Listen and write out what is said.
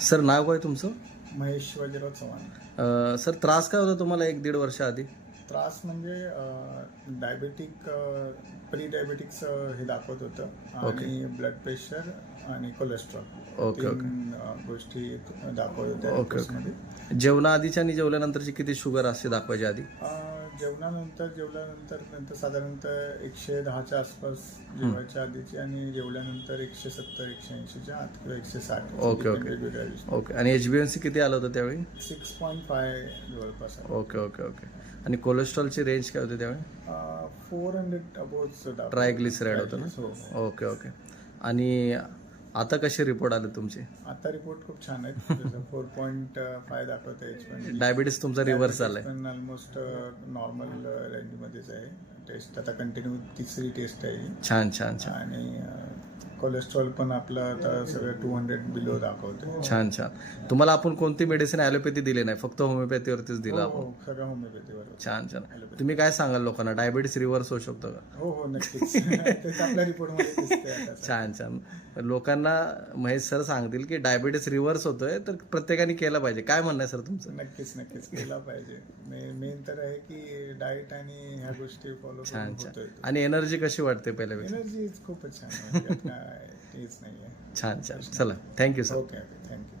Sir नाव काय तुमचं? Mahesh वजीराव Chavan. Sir त्रास काय होता तुम्हाला 1-1.5 वर्ष आधी? त्रास म्हणजे डायबेटिक प्री डायबेटिक्स हे दाखवत होतं आणि ब्लड प्रेशर आणि कोलेस्ट्रॉल ओके, ओके. तीन गोष्टी दाखवत होत्या ओके, ओके. रिपोर्ट्समध्ये. जेवणाआधीची आणि जेवल्यानंतरची किती शुगर असते दाखवायची आधी? जेवल्यानंतर साधारणतः 110च्या आसपास जेवायच्या आधीची आणि जेवल्यानंतर 170-180च्या आत किंवा 160. Okay, okay. ओके. आणि HbA1c किती आलं होतं त्यावेळी? 6.5 जवळपास. Okay, okay, okay. आणि कोलेस्ट्रॉलची रेंज काय होती त्यावेळी? 400 अबोव्ह ट्रायग्लिसराईड होतं ना? हो. Okay, okay. आणि आता कसे रिपोर्ट आले तुमचे? आता रिपोर्ट खूप छान आहेत. 4.5 दाखवत आहे. डायबिटीस तुमचा रिव्हर्स झालाय? पण ऑलमोस्ट नॉर्मल रेंजमध्येच आहे. टेस्ट आता कंटिन्यू तिसरी टेस्ट आहे ही. छान छान छान. आणि कोलेस्ट्रॉल पण आपलं आता सगळं 200 बिलो दाखवते. छान छान. तुम्हाला आपण कोणती मेडिसिन ॲलोपॅथी दिली नाही, फक्त होमिओपॅथीवरतीच दिलं आपण? हो, सगळं होमिओपॅथीवर. छान छान. तुम्ही काय सांगाल लोकांना, डायबिटीस रिव्हर्स होऊ शकतो का? हो, नक्कीच. ते आपल्या रिपोर्टमध्ये दिसतंय आता. छान छान. लोकांना महेश सर सांगतील की डायबिटीस रिव्हर्स होतोय तर प्रत्येकाने केलं पाहिजे. काय म्हणणं आहे सर तुमचं? नक्कीच केला पाहिजे. मेन तर आहे की डाएट आणि ह्या गोष्टी फॉलो छान करून छान. होतोय. आणि एनर्जी कशी वाटते पहिल्यापेक्षा? एनर्जी खूपच छान आहे. हेच नाहीये. छान छान. चला, थँक्यू सर. Okay, thank you.